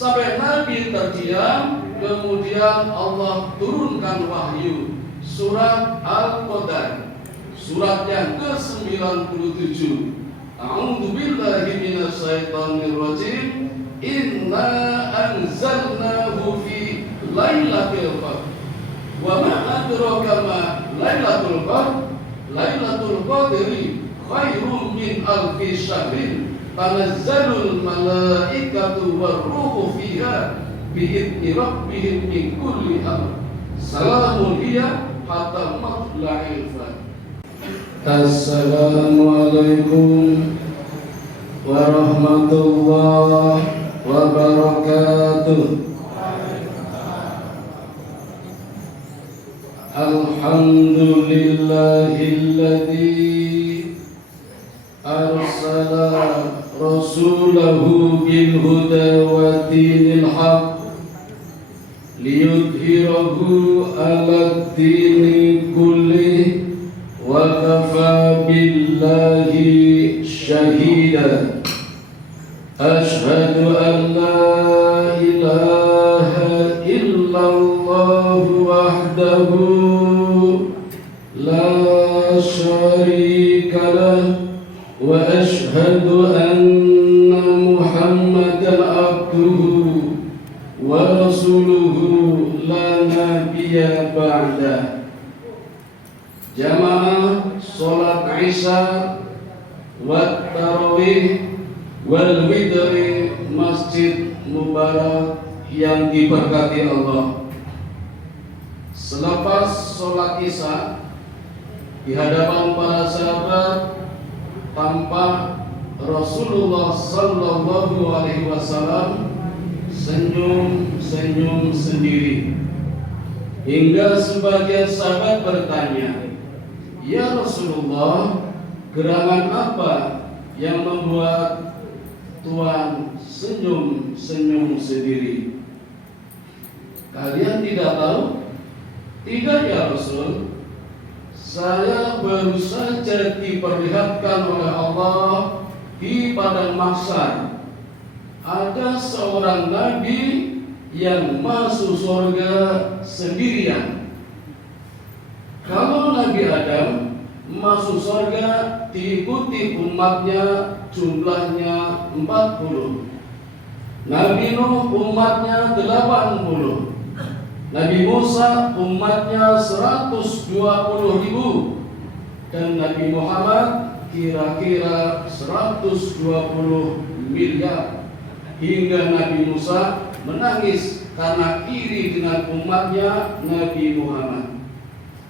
sampai Nabi terdiam. Kemudian Allah turunkan wahyu surat Al-Qadar, surat yang ke-97. A'udzu billahi minasyaitonir rajim. Inna anzalnahu fi lailatul qadar. Wa ma adraka ma lailatul qadar. Lailatul qadri khairum min alfi syahrin. Tanazzalul malaikatu war-ruhu fiha bi'izni rabbihim min kulli amr. Salamun hiya hatta matla'il fajr. Assalamualaikum warahmatullahi wabarakatuh. Alhamdulillahilladzi arsala rasulahu bil huda wa dinil haqq liyudhhirahu 'alad dini kulli wa kafa billahi syahida. Asyhadu an la ilaha illallah wahdahu la syarika lah wa asyhadu anna Muhammadan abduhu wa rasuluhu la nabiyya ba'da. Jamaah salat Isya wa tarawih wal widri Masjid Mubarak yang diberkati Allah. Selepas salat Isya di hadapan para sahabat tampak Rasulullah sallallahu alaihi wasallam senyum-senyum sendiri, hingga sebagian sahabat bertanya, "Ya Rasulullah, gerangan apa yang membuat Tuhan senyum-senyum sendiri?" "Kalian tidak tahu?" "Tidak ya Rasul, saya baru saja diperlihatkan oleh Allah di padang mahsyar ada seorang nabi yang masuk surga sendirian. Kalau Nabi Adam masuk surga diikuti umatnya jumlahnya 40, Nabi Nuh umatnya 80, Nabi Musa umatnya 120.000, dan Nabi Muhammad kira-kira 120 miliar. Hingga Nabi Musa menangis karena iri dengan umatnya Nabi Muhammad.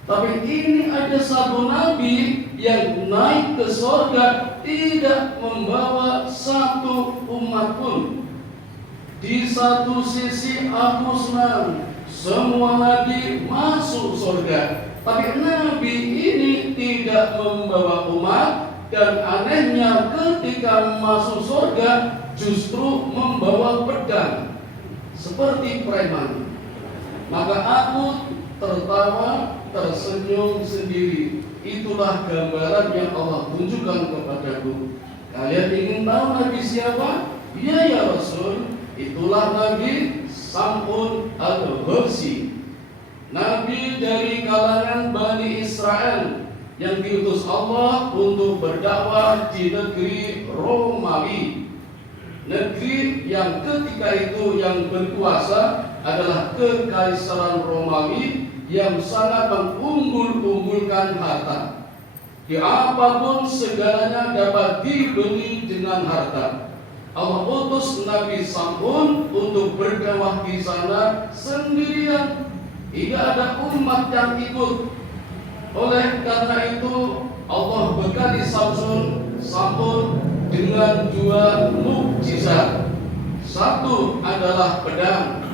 Tapi ini ada satu nabi yang naik ke surga tidak membawa satu umat pun. Di satu sisi aku senang semua nabi masuk surga, tapi nabi ini tidak membawa umat, dan anehnya ketika masuk surga justru membawa pedang seperti preman. Maka aku tertawa, tersenyum sendiri. Itulah gambaran yang Allah tunjukkan kepadaku. Kalian ingin tahu Nabi siapa? Iya ya Rasul, itulah Nabi Sam'un al-Hursi, Nabi dari kalangan Bani Israel yang diutus Allah untuk berdakwah di negeri Romawi. Negeri yang ketika itu yang berkuasa adalah Kekaisaran Romawi yang sangat mengunggul-unggulkan harta. Di apapun segalanya dapat dibeli dengan harta. Allah utus Nabi Sam'un untuk berdakwah di sana sendirian, hingga ada umat yang ikut. Oleh karena itu Allah bekali Sam'un dengan dua mukjizat. Satu adalah pedang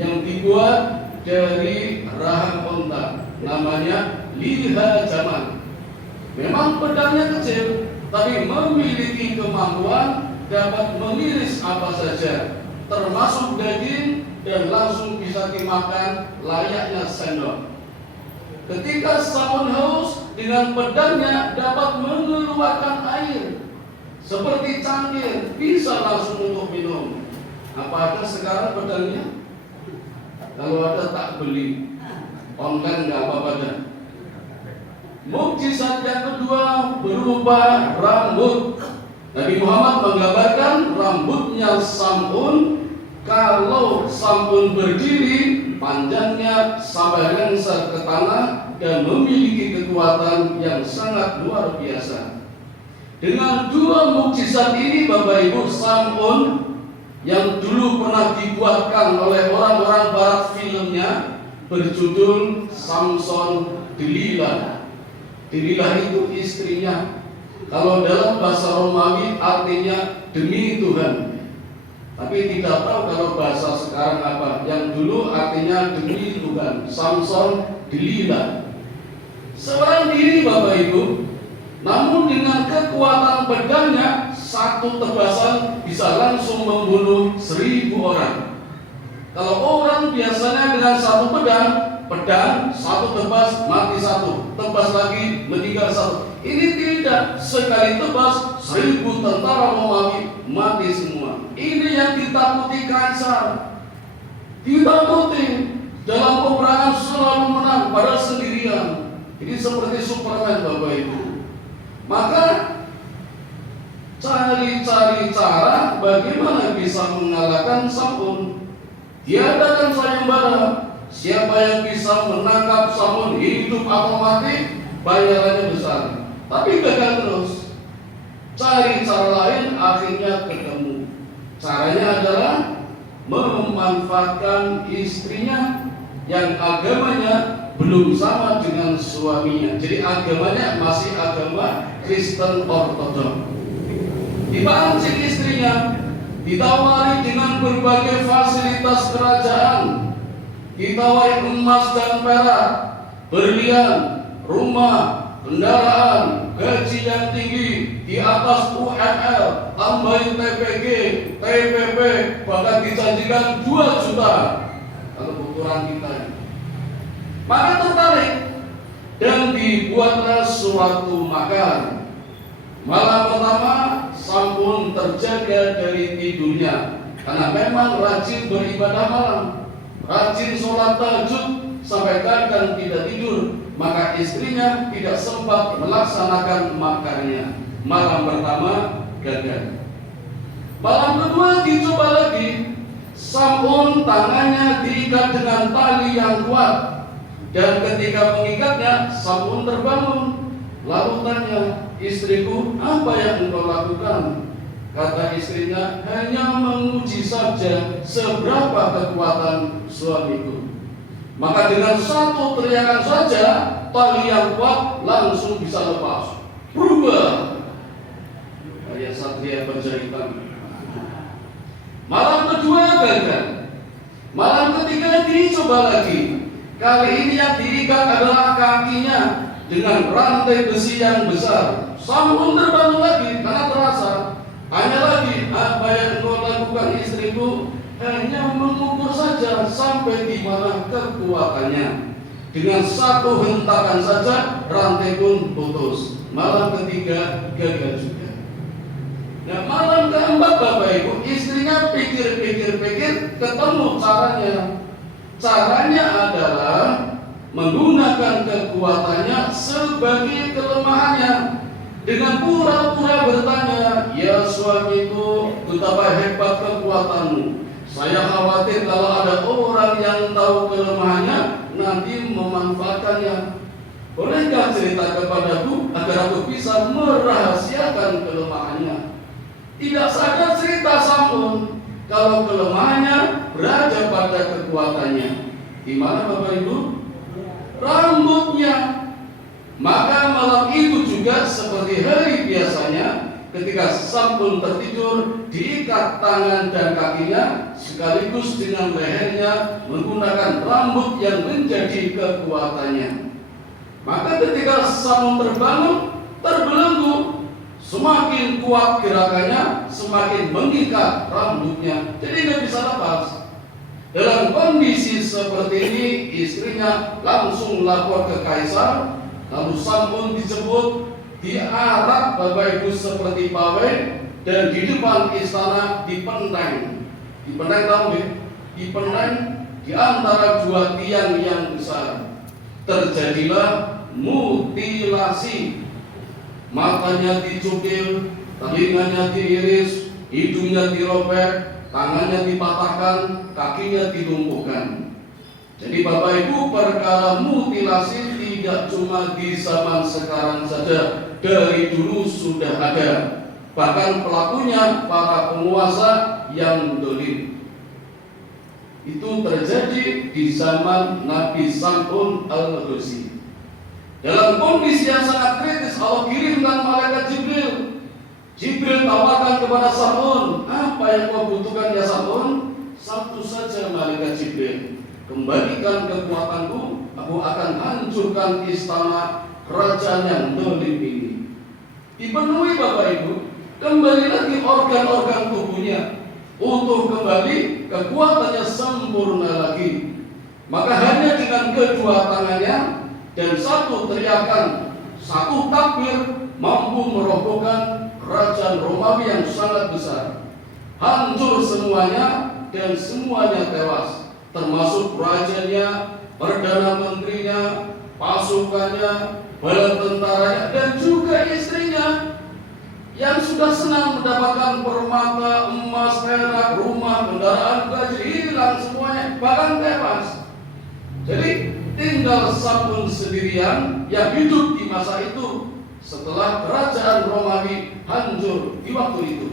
yang dibuat dari rahang unta, namanya liha jaman. Memang pedangnya kecil, tapi memiliki kemampuan dapat mengiris apa saja, termasuk daging, dan langsung bisa dimakan layaknya sendok. Ketika Sam'un haus, dengan pedangnya dapat mengeluarkan air seperti cangkir, bisa langsung untuk minum. Apa ada sekarang pedangnya? Kalau ada tak beli, online nggak apa-apa dah. Mukjizat yang kedua berupa rambut. Nabi Muhammad menggambarkan rambutnya Sam'un. Kalau Sam'un berdiri, panjangnya sampai lengser ke tanah dan memiliki kekuatan yang sangat luar biasa. Dengan dua mukjizat ini, Bapak Ibu, Sam'un yang dulu pernah dibuatkan oleh orang-orang barat filmnya berjudul Samson Delilah. Delilah itu istrinya. Kalau dalam bahasa Romawi artinya demi Tuhan. Tapi tidak tahu kalau bahasa sekarang apa. Yang dulu artinya demi Tuhan. Samson Delilah. Seorang diri, Bapak Ibu, namun dengan kekuatan pedangnya, satu tebasan bisa langsung membunuh 1000 orang. Kalau orang biasanya dengan satu pedang satu tebas mati satu, tebas lagi meninggal satu. Ini tidak, sekali tebas 1000 tentara Romawi mati semua. Ini yang ditakuti Kaisar. Ditakuti, dalam peperangan selalu menang padahal sendirian. Ini seperti Superman, Bapak Ibu. Maka cari-cari cara bagaimana bisa mengalahkan Sam'un. Diadakan sayembara. Siapa yang bisa menangkap Sam'un hidup atau mati, bayarannya besar. Tapi gagal terus. Cari cara lain, akhirnya ketemu. Caranya adalah memanfaatkan istrinya yang agamanya belum sama dengan suaminya. Jadi agamanya masih agama Kristen Ortodok. Dipancing istrinya, ditawari dengan berbagai fasilitas kerajaan, ditawari emas dan perak, berlian, rumah, kendaraan, gaji yang tinggi di atas UMR, tambahin TPG, TPP, bahkan dijanjikan 2 juta kalau ukuran kita. Maka tertarik dan dibuatlah suatu makar. Malam pertama Sam'un terjaga dari tidurnya karena memang rajin beribadah malam, rajin sholat tahajud sampai kadang tidak tidur. Maka istrinya tidak sempat melaksanakan makarnya. Malam pertama gagal. Malam kedua dicoba lagi. Sam'un tangannya diikat dengan tali yang kuat, dan ketika mengikatnya Sam'un terbangun. Lalu tanya, istriku, apa yang engkau lakukan? Kata istrinya, hanya menguji saja seberapa kekuatan suamiku. Maka dengan satu teriakan saja, tali yang kuat langsung bisa lepas. Berubah kayak satria penjahitan. Malam kedua gagal. Malam ketiga dicoba lagi. Kali ini yang diikat adalah kakinya dengan rantai besi yang besar. Sam'un terbangun lagi karena terasa. Hanya lagi, apa yang engkau lakukan istriku? Hanya mengukur saja sampai di mana kekuatannya. Dengan satu hentakan saja rantai pun putus. Malam ketiga gagal juga. Nah, malam keempat, Bapak Ibu, istrinya pikir-pikir ketemu caranya. Caranya adalah menggunakan kekuatannya sebagai kelemahannya. Dengan pura-pura bertanya, ya suamiku, betapa hebat kekuatanmu. Saya khawatir kalau ada orang yang tahu kelemahannya nanti memanfaatkannya. Bolehkah cerita kepadaku agar aku bisa merahasiakan kelemahannya? Tidak sadar cerita Sam'un kalau kelemahannya berada pada kekuatannya. Di mana, Bapak Ibu? Rambutnya. Maka malam itu juga seperti hari biasanya, ketika Sam'un tertidur, diikat tangan dan kakinya sekaligus dengan lehernya menggunakan rambut yang menjadi kekuatannya. Maka ketika Sam'un terbangun, terbelenggu, semakin kuat gerakannya, semakin mengikat rambutnya, jadi nggak bisa lepas. Dalam kondisi seperti ini, istrinya langsung lapor ke Kaisar. Lalu Sam'un dijemput, diarak Bapak Ibu seperti pawai, dan di depan istana dipenteng. Di Penang tahu ya? Di Penang di antara dua tiang yang besar terjadilah mutilasi. Matanya dicukil, telinganya diiris, hidungnya dirobek, tangannya dipatahkan, kakinya dilumpuhkan. Jadi Bapak Ibu, perkara mutilasi tidak cuma di zaman sekarang saja, dari dulu sudah ada. Bahkan pelakunya para penguasa yang dolim. Itu terjadi di zaman Nabi Sam'un al-Ghuzi. Dalam kondisi yang sangat kritis, Allah kirimkan malaikat Jibril. Jibril tawarkan kepada Sam'un, apa yang kau butuhkan ya Sam'un? Satu saja malaikat Jibril, kembalikan kekuatanku, aku akan hancurkan istana kerajaan yang dolim ini. Dipenuhi Bapak Ibu, kembali lagi organ-organ tubuhnya untuk kembali kekuatannya sempurna lagi. Maka hanya dengan kedua tangannya dan satu teriakan, satu takbir, mampu merobohkan kerajaan Romawi yang sangat besar. Hancur semuanya dan semuanya tewas, termasuk rajanya, perdana menterinya, pasukannya, bala tentaranya, dan juga istrinya yang sudah senang mendapatkan permata, emas, perak, rumah, kendaraan, gaji, hilang semuanya, bahkan tewas. Jadi tinggal Sam'un sendirian yang hidup di masa itu setelah kerajaan Romawi hancur di waktu itu.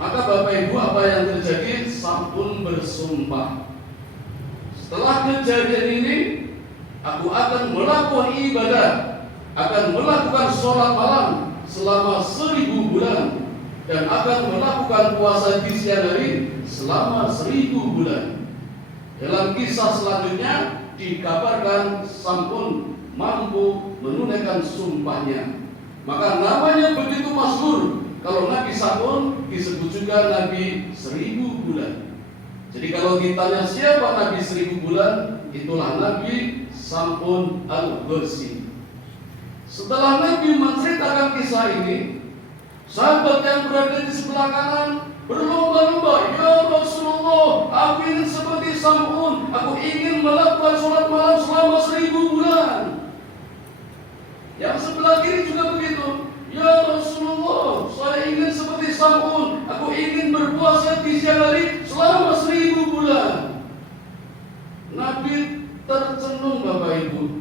Maka Bapak Ibu, apa yang terjadi? Sam'un bersumpah, setelah kejadian ini aku akan melakukan ibadah, akan melakukan sholat malam selama 1000 bulan, dan akan melakukan puasa di siang hari selama 1000 bulan. Dalam kisah selanjutnya dikabarkan Sam'un mampu menunaikan sumpahnya. Maka namanya begitu masyhur. Kalau Nabi Sam'un disebut juga Nabi 1000 bulan. Jadi kalau ditanya siapa Nabi 1000 bulan, itulah Nabi Sam'un al-Ghuzi. Setelah Nabi menceritakan kisah ini, sahabat yang berada di sebelah kanan berlomba-lomba, ya Rasulullah, aku ingin seperti Sam'un, aku ingin melakukan sholat malam selama 1000 bulan. Yang sebelah kiri juga begitu, ya Rasulullah, saya ingin seperti Sam'un, aku ingin berpuasa di siang hari selama 1000 bulan. Nabi tercenung Bapak Ibu,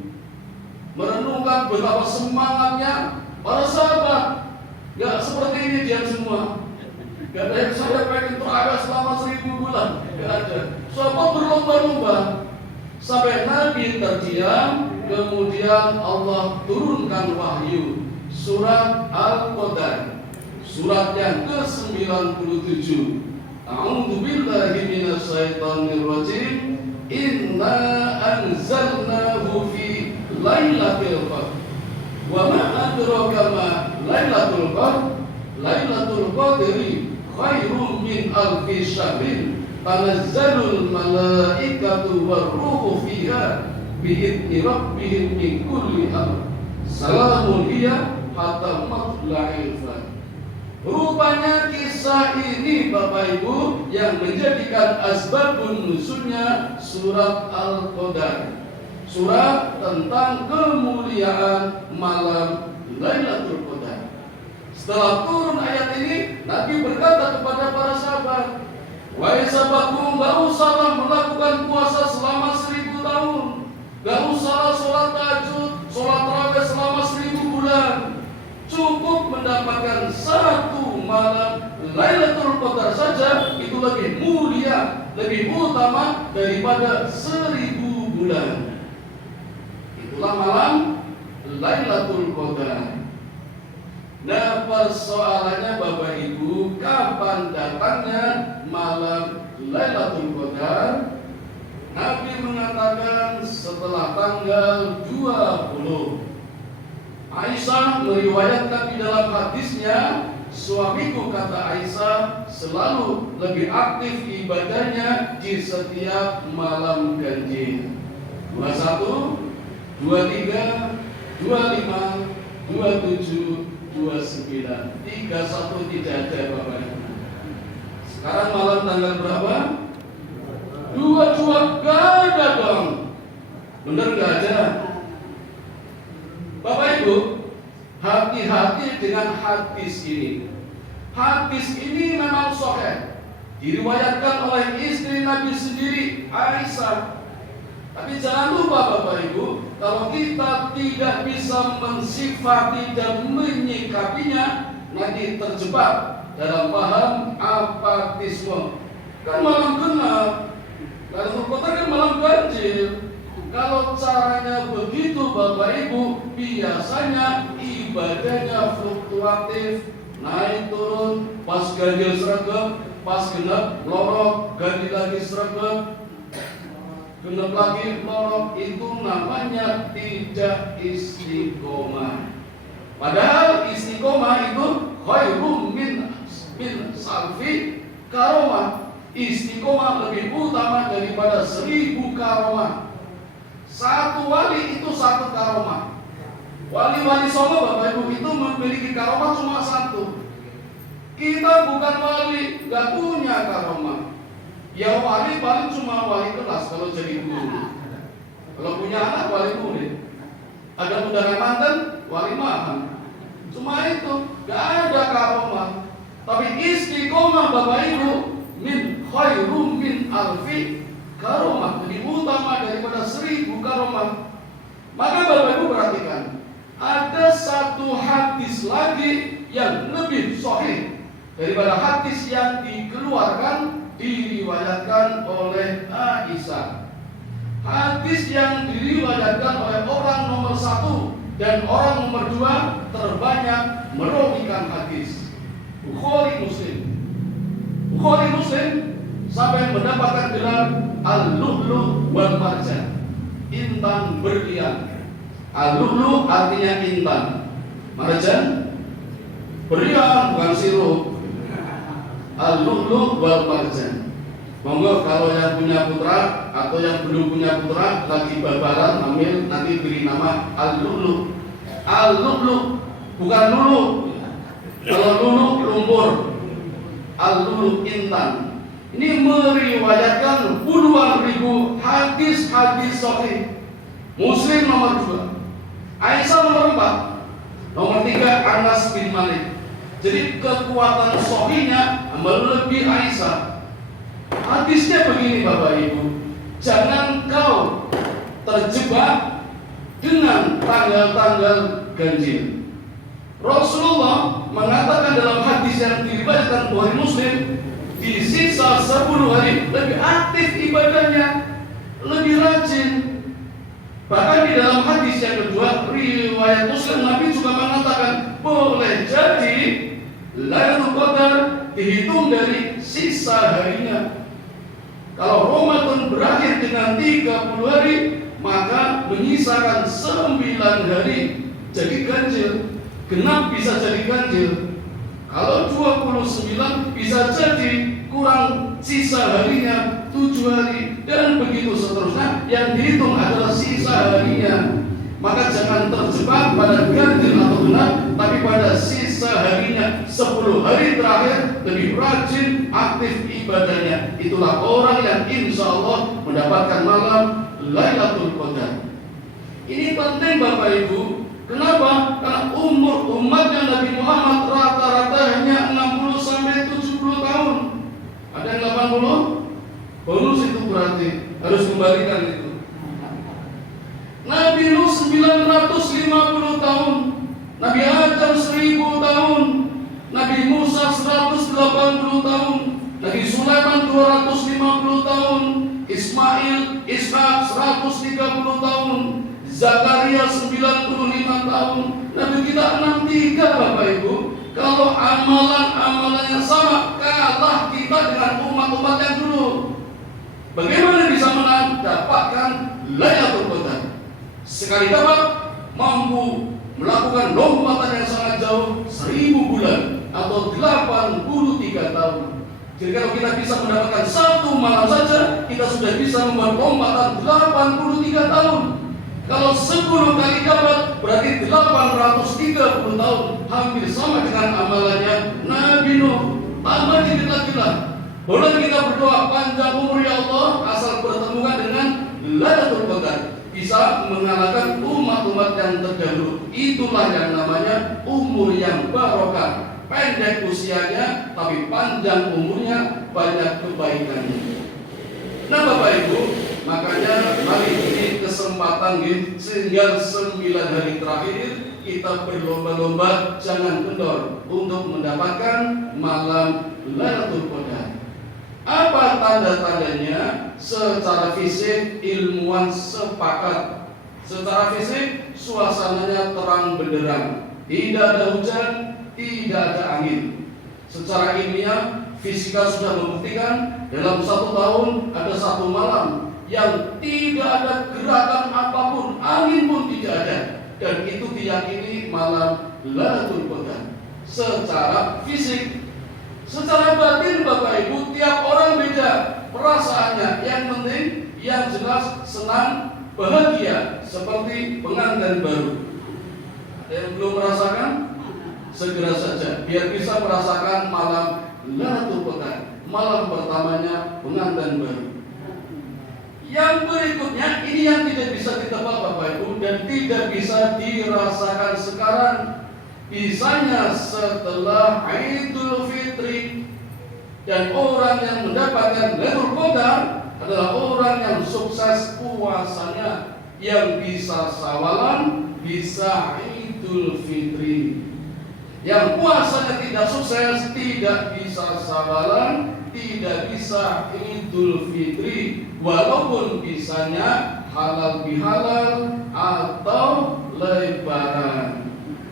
merenungkan betapa semangatnya para sahabat. Gak seperti ini dia semua. Gak ada yang saya pengen teraga selama 1000 bulan. Gak ada. Sahabat berlomba-lomba sampai Nabi terdiam. Kemudian Allah turunkan wahyu surat Al-Qadar, surat yang ke-97. A'udzu billahi minasy syaithanir rajim. Inna anzalnahu fi lailatul qadr. Wa ma adraka ma lailatul qadr. Lailatul qadri khairum min alfi syahrin. Tanazzalul malaikatu war-ruhu fiha bi'idzni rabbihim min kulli amr. Salamun hiya hatta matla'il fajr. Rupanya kisah ini Bapak Ibu yang menjadikan asbabun nuzulnya surat Al-Qadar, surat tentang kemuliaan malam Lailatul Qadar. Setelah turun ayat ini, Nabi berkata kepada para sahabat, wahai sahabatku, gak usahlah melakukan puasa selama 1000 tahun, gak usahlah sholat tahajud, sholat tarawih selama 1000 bulan. Cukup mendapatkan satu malam Lailatul Qadar saja, itu lebih mulia, lebih utama daripada 1000 bulan. Itulah malam Lailatul Qadar. Nah, persoalannya Bapak Ibu, kapan datangnya malam Lailatul Qadar? Nabi mengatakan setelah tanggal 20. Aisyah meriwayatkan di dalam hadisnya, suamiku, kata Aisyah, selalu lebih aktif ibadahnya di setiap malam ganjil. 21, 23, 25, 27, 29, 31 tidak ada Bapak Ibu. Sekarang malam tanggal berapa? 22. Gak ada dong. Bener gak ada? Bapak Ibu, hati-hati dengan hadis ini. Hadis ini memang sahih, diriwayatkan oleh istri Nabi sendiri, Aisyah. Tapi jangan lupa Bapak Ibu, kalau kita tidak bisa mensifati dan menyikapinya, nanti terjebak dalam paham apatisme. Kan malam genap, kalau kota kan malam ganjil. Kalau caranya begitu Bapak Ibu, biasanya ibadahnya fluktuatif, naik turun, pas ganjil seragam, pas genap lorok, ganti lagi seragam, genap lagi lorok. Itu namanya tidak istiqomah. Padahal istiqomah itu khairum min salfi karomah. Istiqomah lebih utama daripada 1000 karomah. Satu wali itu 1 karomah. Wali-wali Solo Bapak Ibu itu memiliki karomah cuma 1. Kita bukan wali, nggak punya karomah. Ya wali paling cuma wali kelas kalau jadi guru. Kalau punya anak wali murid. Ada udara mantan, wali maham. Cuma itu, nggak ada karomah. Tapi istiqomah Bapak Ibu min khairum min alfi karomah, lebih utama daripada 1000 karomah. Maka Bapak Ibu perhatikan, ada satu hadis lagi yang lebih sahih daripada hadis yang dikeluarkan, diriwayatkan oleh Aisyah. Hadis yang diriwayatkan oleh orang nomor 1 dan orang nomor 2 terbanyak merawikan hadis, Bukhari Muslim. Bukhari Muslim sampai mendapatkan gelar Al-Lu'lu' wal Marjan, intan berlian. Al-Lu'lu' artinya intan, marjan berlian, bukan sirup. Al-Lu'lu' wal Marjan. Monggo kalau yang punya putra atau yang belum punya putra lagi babaran hamil, nanti beri nama Al-Lu'lu'. Al-Lu'lu' bukan lulu. Kalau lulu lumpur, Al-Lu'lu' intan. Ini meriwayatkan puluhan ribu hadis-hadis sahih. Muslim nomor 2, Aisyah nomor 4, nomor 3 Anas bin Malik. Jadi kekuatan sahihnya melebihi Aisyah. Hadisnya begini Bapak Ibu, jangan kau terjebak dengan tanggal-tanggal ganjil. Rasulullah mengatakan dalam hadis yang diriwayatkan Bukhari Muslim, di sisa 10 hari lebih aktif ibadahnya, lebih rajin. Bahkan di dalam hadis yang kedua riwayat Muslim, Nabi juga mengatakan boleh jadi Lailatul Qadar dihitung dari sisa harinya. Kalau Ramadan berakhir dengan 30 hari, maka menyisakan 9 hari jadi ganjil. Genap bisa jadi ganjil. Kalau 29 bisa jadi kurang sisa harinya 7 hari, dan begitu seterusnya. Yang dihitung adalah sisa harinya. Maka jangan terjebak pada ganjil atau genap, tapi pada sisa harinya 10 hari terakhir lebih rajin, aktif ibadahnya. Itulah orang yang insya Allah mendapatkan malam Lailatul Qadar. Ini penting Bapak Ibu. Kenapa? Karena umur umatnya Nabi Muhammad rata-rata hanya 60 sampai 70 tahun. Ada yang 80? Bonus itu berarti harus kembalikan itu. Nabi Nuh 950 tahun, Nabi Adam 1000 tahun, Nabi Musa 180 tahun, Nabi Sulaiman 250 tahun, Ismail, Ishak 130 tahun, Zakaria 95 tahun, Nabi kita 63 Bapak Ibu. Kalau amalan-amalannya sama, kalah kita dengan umat-umat yang dulu. Bagaimana bisa menang? Dapatkan Lailatul Qadar. Sekali dapat, mampu melakukan lompatan yang sangat jauh 1000 bulan atau 83 tahun. Jadi kalau kita bisa mendapatkan 1 malam saja, kita sudah bisa membuat lompatan 83 tahun. Kalau 10 kali dapat berarti 830 tahun, hampir sama dengan amalannya Nabi Nuh. Tambah dikit lagi lah, Boleh kita berdoa panjang umur ya Allah, asal bertemukan dengan Lailatul Qadar, bisa mengalahkan umat-umat yang terdahulu. Itulah yang namanya umur yang barokah. Pendek usianya tapi panjang umurnya, banyak kebaikannya. Nah Bapak Ibu, makanya mari di kesempatan tinggal 9 hari terakhir kita berlomba-lomba jangan kendor untuk mendapatkan malam Lailatul Qadar. Apa tanda-tandanya? Secara fisik ilmuwan sepakat. Secara fisik suasananya terang benderang, tidak ada hujan, tidak ada angin. Secara ilmiah fisika sudah membuktikan dalam 1 tahun ada 1 malam yang tidak ada gerakan apapun, angin pun tidak ada, dan itu diyakini malam Lailatul Qadar. Secara fisik. Secara batin Bapak Ibu, tiap orang beda perasaannya. Yang penting, yang jelas senang, bahagia, seperti pengantin baru. Ada yang belum merasakan? Segera saja, biar bisa merasakan malam Lailatul Qadar, malam pertamanya pengantin baru. Yang berikutnya, ini yang tidak bisa ditebak Bapak Ibu dan tidak bisa dirasakan sekarang. Bisanya setelah Idul Fitri. Dan orang yang mendapatkan Lailatul Qadar adalah orang yang sukses puasanya, yang bisa sawalan, bisa Idul Fitri. Yang puasanya tidak sukses, tidak bisa sawalan, tidak bisa Idul Fitri, walaupun bisanya halal bihalal atau lebaran.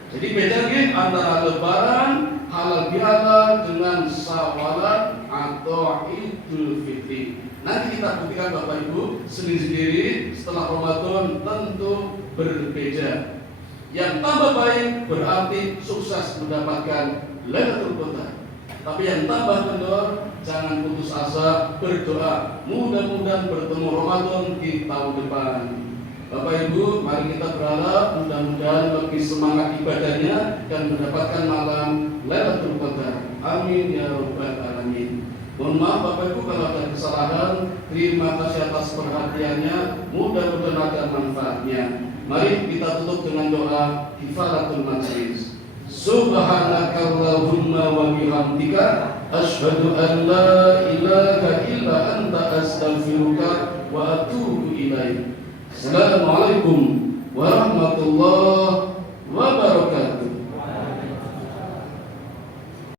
Jadi beda antara lebaran, halal bihalal dengan sawalan atau Idul Fitri. Nanti kita buktikan Bapak Ibu sendiri-sendiri setelah Ramadan tentu berbeda. Yang tambah baik berarti sukses mendapatkan Lailatul Qadar. Tapi yang tambah kendor, jangan putus asa, berdoa. Mudah-mudahan bertemu Ramadan di tahun depan. Bapak Ibu, mari kita berharap mudah-mudahan lebih semangat ibadahnya dan mendapatkan malam Lailatul Qadar. Amin ya rabbal alamin. Mohon maaf Bapak Ibu kalau ada kesalahan. Terima kasih atas perhatiannya. Mudah-mudahan ada manfaatnya. Mari kita tutup dengan doa kifaratul majlis. Subhanakallahumma wa bihamdika asyhadu an la ilaha illa anta astaghfiruka wa atubu ilaik. Assalamualaikum warahmatullahi wabarakatuh.